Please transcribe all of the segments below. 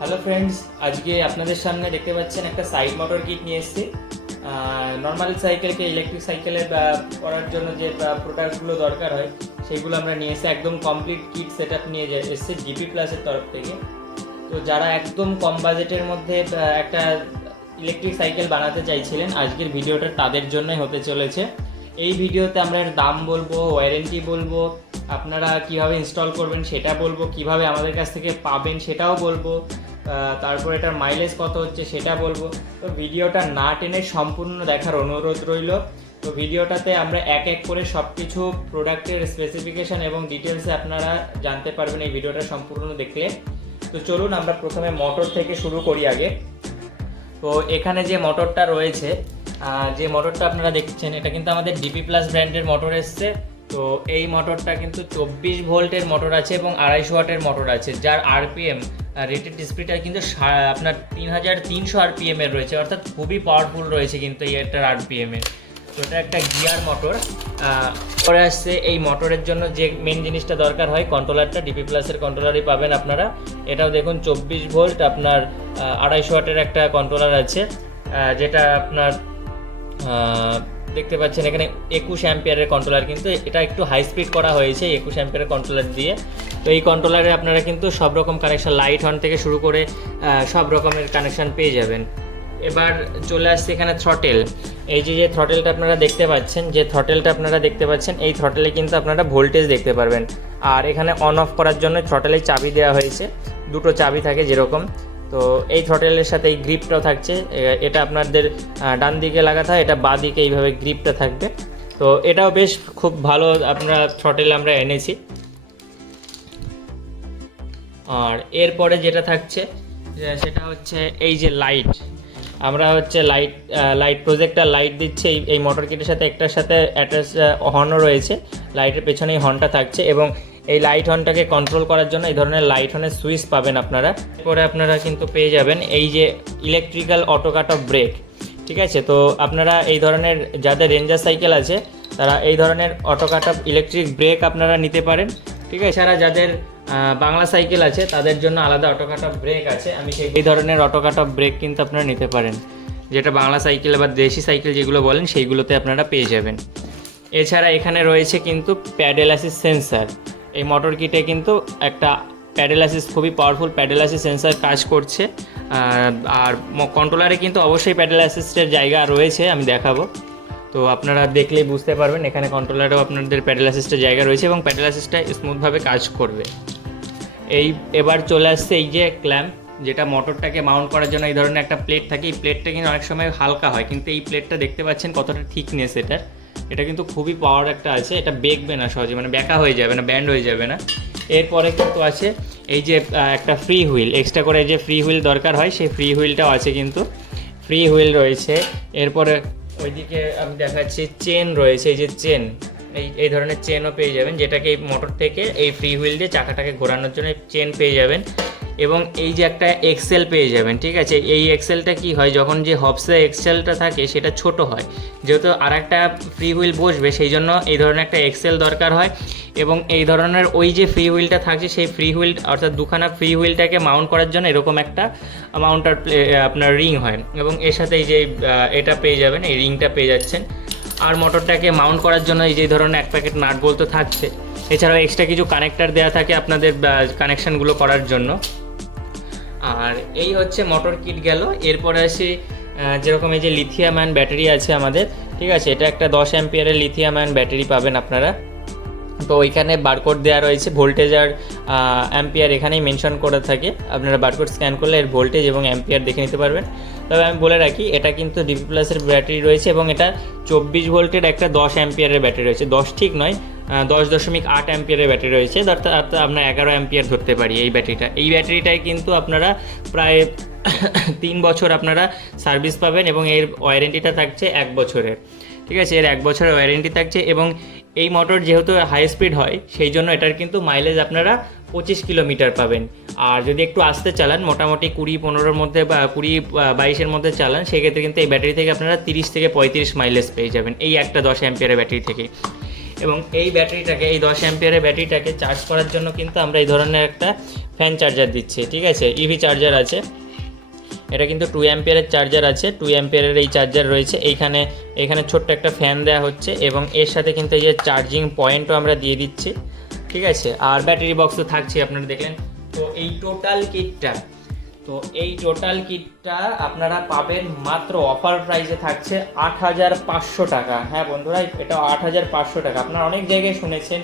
Hello friends, আজকে আপনাদের সামনে দেখতে পাচ্ছেন একটা সাইড মোটর কিট নিয়ে এসেছি। নর্মাল সাইকেলকে ইলেকট্রিক সাইকেলে করার জন্য যে প্রোডাক্টগুলো দরকার হয় সেইগুলো আমরা নিয়ে এসে একদম কমপ্লিট কিট সেট আপ নিয়ে এসেছি জিপি প্লাসের তরফ থেকে। তো যারা একদম কম বাজেটের মধ্যে একটা ইলেকট্রিক সাইকেল বানাতে চাইছিলেন, আজকের ভিডিওটা তাদের জন্যই হতে চলেছে। এই ভিডিওতে আমরা এর দাম বলবো, ওয়ারেন্টি বলবো, আপনারা কিভাবে ইনস্টল করবেন সেটা বলবো, কিভাবে আমাদের কাছ থেকে পাবেন সেটাও বলবো, তারপর এটার মাইলেজ কত হচ্ছে সেটা বলবো। তো ভিডিওটা না টেনে সম্পূর্ণ দেখার অনুরোধ রইল। তো ভিডিওটাতে আমরা এক এক করে সব কিছু প্রোডাক্টের স্পেসিফিকেশান এবং ডিটেলসে আপনারা জানতে পারবেন এই ভিডিওটা সম্পূর্ণ দেখলে। তো চলুন আমরা প্রথমে মোটর থেকে শুরু করি আগে। তো এখানে যে মোটরটা রয়েছে, যে মোটরটা আপনারা দেখছেন, এটা কিন্তু আমাদের ডিপি প্লাস ব্র্যান্ডের মোটর এসছে। তো এই মোটরটা কিন্তু 24 ভোল্টের মোটর আছে এবং 250 ওয়াটের মোটর আছে, যার আরপিএম রেটেড স্পিডটা কিন্তু আপনার 3300 আরপিএম এর রয়েছে, অর্থাৎ খুবই পাওয়ারফুল রয়েছে কিন্তু এটার আরপিএম এর। তো এটা একটা গিয়ার মোটর। পরে আসছে এই মোটরের জন্য যে মেন জিনিসটা দরকার হয়, কন্ট্রোলারটা ডিপি প্লাসের কন্ট্রোলারই পাবেন আপনারা। এটাও দেখুন 24 ভোল্ট আপনার 250 ওয়াটের একটা কন্ট্রোলার আছে, যেটা আপনার দেখতে পাচ্ছেন এখানে 21 অ্যাম্পিয়ারের কন্ট্রোলার, কিন্তু এটা একটু হাই স্পিড করা হয়েছে 21 অ্যাম্পিয়ারের কন্ট্রোলার দিয়ে। তো এই কন্ট্রোলারে আপনারা কিন্তু সব রকম কানেকশন, লাইট অন থেকে শুরু করে সব রকমের কানেকশন পেয়ে যাবেন। এবার চলে আসছে এখানে থ্রটেল। এই যে থ্রটেলটা আপনারা দেখতে পাচ্ছেন, এই থ্রটেলে কিন্তু আপনারা ভোল্টেজ দেখতে পারবেন। আর এখানে অন অফ করার জন্য থ্রটেলে চাবি দেওয়া হয়েছে, দুটো চাবি থাকে যেরকম। তো এই থ্রটেলের সাথে এই গ্রিপটাও থাকছে, এটা আপনাদের ডান দিকে লাগাতে হয়, এটা বাঁ দিকে এইভাবে গ্রিপটা থাকবে। তো এটাও বেশ খুব ভালো আপনারা থ্রটেল আমরা এনেছি। আর এরপরে যেটা থাকছে সেটা হচ্ছে এই যে লাইট, আমরা হচ্ছে লাইট প্রজেক্টর লাইট দিচ্ছে এই মোটর কিটের সাথে, একটার সাথে অ্যাটাচ হর্নও রয়েছে, লাইটের পেছনে এই হর্নটা থাকছে। এবং এই লাইট হর্নটাকে কন্ট্রোল করার জন্য এই ধরনের লাইট হর্নের সুইচ পাবেন আপনারা। এরপরে আপনারা কিন্তু পেয়ে যাবেন এই যে electrical auto cut off brake. ঠিক আছে, তো আপনারা এই ধরনের যাদের রেঞ্জার সাইকেল আছে তারা এই ধরনের auto cut off electric brake আপনারা নিতে পারেন। ঠিক আছে, এছাড়া যাদের বাংলা সাইকেল আছে তাদের জন্য আলাদা অটো কাট অফ ব্রেক আছে, আমি এই ধরনের অটো কাট অফ ব্রেক কিন্তু আপনারা নিতে পারেন, যেটা বাংলা সাইকেল বা দেশি সাইকেল যেগুলো বলেন সেইগুলোতে আপনারা পেয়ে যাবেন। এছাড়া এখানে রয়েছে কিন্তু প্যাডেল অ্যাসিস্ট সেন্সার। এই মোটর কিটে কিন্তু একটা প্যাডেল অ্যাসিস্ট, খুবই পাওয়ারফুল প্যাডেল অ্যাসিস্ট সেন্সার কাজ করছে। আর কন্ট্রোলারে কিন্তু অবশ্যই প্যাডেল অ্যাসিস্টের জায়গা রয়েছে, আমি দেখাবো। তো আপনারা দেখলেই বুঝতে পারবেন এখানে কন্ট্রোলারেও আপনাদের প্যাডেল অ্যাসিস্টের জায়গা রয়েছে এবং প্যাডেল অ্যাসিস্টটা স্মুথভাবে কাজ করবে। এবার চলে আসছে এই যে ক্ল্যাম্প, যেটা মোটরটাকে মাউন্ট করার জন্য এই ধরনের একটা প্লেট থাকে। এই প্লেটটা কিন্তু অনেক সময় হালকা হয়, কিন্তু এই প্লেটটা দেখতে পাচ্ছেন কতটা থিকনেস এটা কিন্তু খুবই পাওয়ার একটা আছে, এটা বেঁকবে না সহজে, মানে ব্যাকা হয়ে যাবে না, ব্যান্ড হয়ে যাবে না। এরপরে কিন্তু আছে এই যে একটা ফ্রি হুইল, এক্সট্রা করে যে ফ্রি হুইল দরকার হয় সেই ফ্রি হুইলটাও আছে, কিন্তু ফ্রি হুইল রয়েছে। এরপরে ওইদিকে আমি দেখাচ্ছি চেন রয়েছে, এই যে চেন, এই ধরনের চেনও পেয়ে যাবেন, যেটাকে এই মোটর থেকে এই ফ্রি হুইল দিয়ে চাকাটাকে ঘোরানোর জন্য চেন পেয়ে যাবেন। এবং এই যে একটা এক্সেল পেয়ে যাবেন। ঠিক আছে, এই এক্সেলটা কি হয়, যখন যে হবসে এক্সেলটা থাকে সেটা ছোট হয়, যেহেতু আর একটা ফ্রি হুইল বসবে সেই জন্য এই ধরনের একটা এক্সেল দরকার হয়। এবং এই ধরনের ওই যে ফ্রি হুইলটা থাকছে সেই ফ্রি হুইল, অর্থাৎ দুখানা ফ্রি হুইলটাকে মাউন্ট করার জন্য এরকম একটা মাউন্টার আপনার রিং হয়, এবং এর সাথে এই যে এটা পেয়ে যাবেন, এই রিংটা পেয়ে যাচ্ছেন। আর মোটরটাকে মাউন্ট করার জন্য এই যে ধরনের এক প্যাকেট নাট বল্টু থাকছে। এছাড়াও এক্সট্রা কিছু কানেক্টার দেওয়া থাকে আপনাদের কানেকশানগুলো করার জন্য। আর এই হচ্ছে মোটর কিট গেল। এরপরে আসি যেরকম এই যে লিথিয়াম আয়ন ব্যাটারি আছে আমাদের। ঠিক আছে, এটা একটা 10 অ্যাম্পিয়ারের লিথিয়াম আয়ন ব্যাটারি পাবেন আপনারা। তো ওইখানে বারকোড দেওয়া রয়েছে, ভোল্টেজ আর অ্যাম্পিয়ার এখানেই মেনশন করে থাকে, আপনারা বারকোড স্ক্যান করলে এর ভোল্টেজ এবং অ্যাম্পিয়ার দেখে নিতে পারবেন। তবে আমি বলে রাখি এটা কিন্তু ডিপি প্লাসের ব্যাটারি রয়েছে এবং এটা 24 ভোল্টের একটা 10 অ্যাম্পিয়ারের ব্যাটারি রয়েছে, 10 ঠিক নয়, 10.8 অ্যাম্পিয়ারের ব্যাটারি রয়েছে, অর্থাৎ আপনার 11 অ্যাম্পিয়ার ধরতে পারি এই ব্যাটারিটায় কিন্তু আপনারা প্রায় 3 বছর আপনারা সার্ভিস পাবেন এবং এর ওয়ারেন্টিটা থাকছে 1 বছরের। ঠিক আছে, এর 1 বছরের ওয়ারেন্টি থাকছে। এবং এই মোটর যেহেতু হাই স্পিড হয় সেই জন্য এটার কিন্তু মাইলেজ আপনারা 25 কিলোমিটার পাবেন। আর যদি একটু আস্তে চালান, মোটামুটি 20-15-এর মধ্যে বা 20-22-এর মধ্যে চালান, সেক্ষেত্রে কিন্তু এই ব্যাটারি থেকে আপনারা 30 থেকে 35 মাইলেজ পেয়ে যাবেন এই একটা 10 অ্যাম্পিয়ারের ব্যাটারি থেকে। এবং এই ব্যাটারিটাকে, এই 10 অ্যাম্পিয়ারের ব্যাটারিটাকে চার্জ করার জন্য কিন্তু আমরা এই ধরনের একটা ফ্যান চার্জার দিচ্ছি, ঠিক আছে। ইভি চার্জার আছে, এটা কিন্তু 2 অ্যাম্পিয়ারের চার্জার আছে, 2 অ্যাম্পিয়ারের এই চার্জার রয়েছে। এইখানে ছোট্ট একটা ফ্যান দেওয়া হচ্ছে এবং এর সাথে কিন্তু এই যে চার্জিং পয়েন্টও আমরা দিয়ে দিচ্ছি, ঠিক আছে। আর ব্যাটারি বক্স তো থাকছে, আপনারা দেখলেন। তো এই টোটাল কিটটা আপনারা পাবেন মাত্র অফার প্রাইসে, থাকছে 8,500 টাকা। হ্যাঁ বন্ধুরা, এটা 8,500 টাকা। আপনারা অনেক জায়গায় শুনেছেন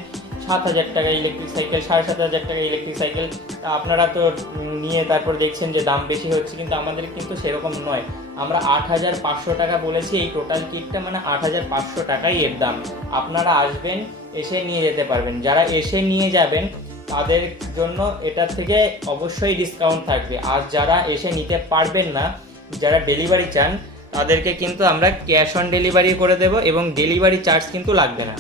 7,000 টাকা ইলেকট্রিক সাইকেল, 7,500 টাকা ইলেকট্রিক সাইকেল। আপনারা তো নিয়ে তারপর দেখছেন যে দাম বেশি হচ্ছে, কিন্তু আমাদের কিন্তু সেরকম নয়। আমরা 8,500 টাকা বলেছি এই টোটাল কিটটা, মানে 8,500 টাকাই এর দাম। আপনারা আসবেন, এসে নিয়ে যেতে পারবেন। যারা এসে নিয়ে যাবেন তাদের জন্য এটার থেকে অবশ্যই ডিসকাউন্ট থাকবে। আর যারা এসে নিতে পারবেন না, যারা ডেলিভারি চান, তাদেরকে কিন্তু আমরা ক্যাশ অন ডেলিভারি করে দেবো এবং ডেলিভারি চার্জ কিন্তু লাগবে না।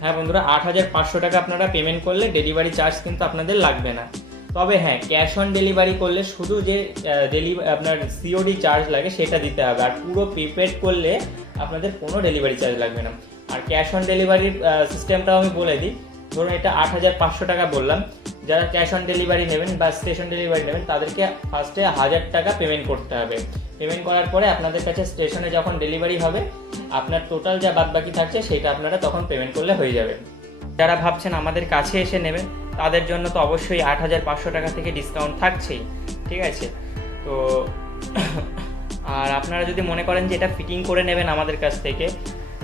হ্যাঁ বন্ধুরা, 8,500 টাকা আপনারা পেমেন্ট করলে ডেলিভারি চার্জ কিন্তু আপনাদের লাগবে না। তবে হ্যাঁ, ক্যাশ অন ডেলিভারি করলে শুধু যে আপনার সিওডি চার্জ লাগে সেটা দিতে হবে, আর পুরো প্রিপেড করলে আপনাদের কোনো ডেলিভারি চার্জ লাগবে না। আর ক্যাশ অন ডেলিভারির সিস্টেমটাও আমি বলে দিই। ধরুন এটা 8,500 টাকা বললাম, যারা ক্যাশ অন ডেলিভারি নেবেন বা স্টেশন ডেলিভারি নেবেন তাদেরকে ফার্স্টে 1,000 টাকা পেমেন্ট করতে হবে। পেমেন্ট করার পরে আপনাদের কাছে স্টেশনে যখন ডেলিভারি হবে, আপনার টোটাল যা বাদবাকি থাকছে সেটা আপনারা তখন পেমেন্ট করলে হয়ে যাবে। যারা ভাবছেন আমাদের কাছে এসে নেবেন, তাদের জন্য তো অবশ্যই 8,500 টাকা থেকে ডিসকাউন্ট থাকছেই, ঠিক আছে। তো আর আপনারা যদি মনে করেন যে এটা ফিটিং করে নেবেন আমাদের কাছ থেকে,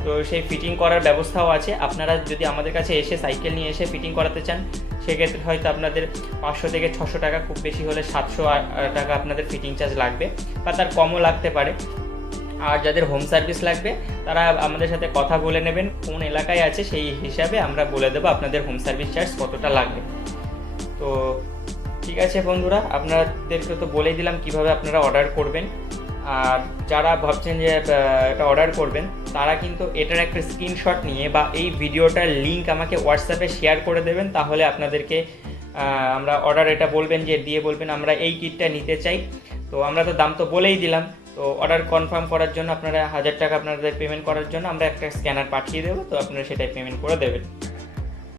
তো সেই ফিটিং করার ব্যবস্থাও আছে। আপনারা যদি আমাদের কাছে এসে সাইকেল নিয়ে এসে ফিটিং করাতে চান, সেক্ষেত্রে হয়তো আপনাদের 500 থেকে 600 টাকা, খুব বেশি হলে 700 টাকা আপনাদের ফিটিং চার্জ লাগবে, বা তার কমও লাগতে পারে। আর যাদের হোম সার্ভিস লাগবে তারা আমাদের সাথে কথা বলে নেবেন, কোন এলাকায় আছে সেই হিসাবে আমরা বলে দেবো আপনাদের হোম সার্ভিস চার্জ কতটা লাগবে। তো ঠিক আছে বন্ধুরা, আপনাদেরকে তো বলেই দিলাম কিভাবে আপনারা অর্ডার করবেন। আর যারা ভাবছেন যে এটা অর্ডার করবেন, তারা কিন্তু এটার একটা স্ক্রিনশট নিয়ে বা এই ভিডিওটার লিঙ্ক আমাকে হোয়াটসঅ্যাপে শেয়ার করে দেবেন। তাহলে আপনাদেরকে আমরা অর্ডার এটা বলবেন, যে দিয়ে বলবেন আমরা এই কিটটা নিতে চাই। তো আমরা তো দাম তো বলেই দিলাম। তো অর্ডার কনফার্ম করার জন্য আপনারা 1,000 টাকা আপনাদের পেমেন্ট করার জন্য আমরা একটা স্ক্যানার পাঠিয়ে দেবো, তো আপনারা সেটাই পেমেন্ট করে দেবেন।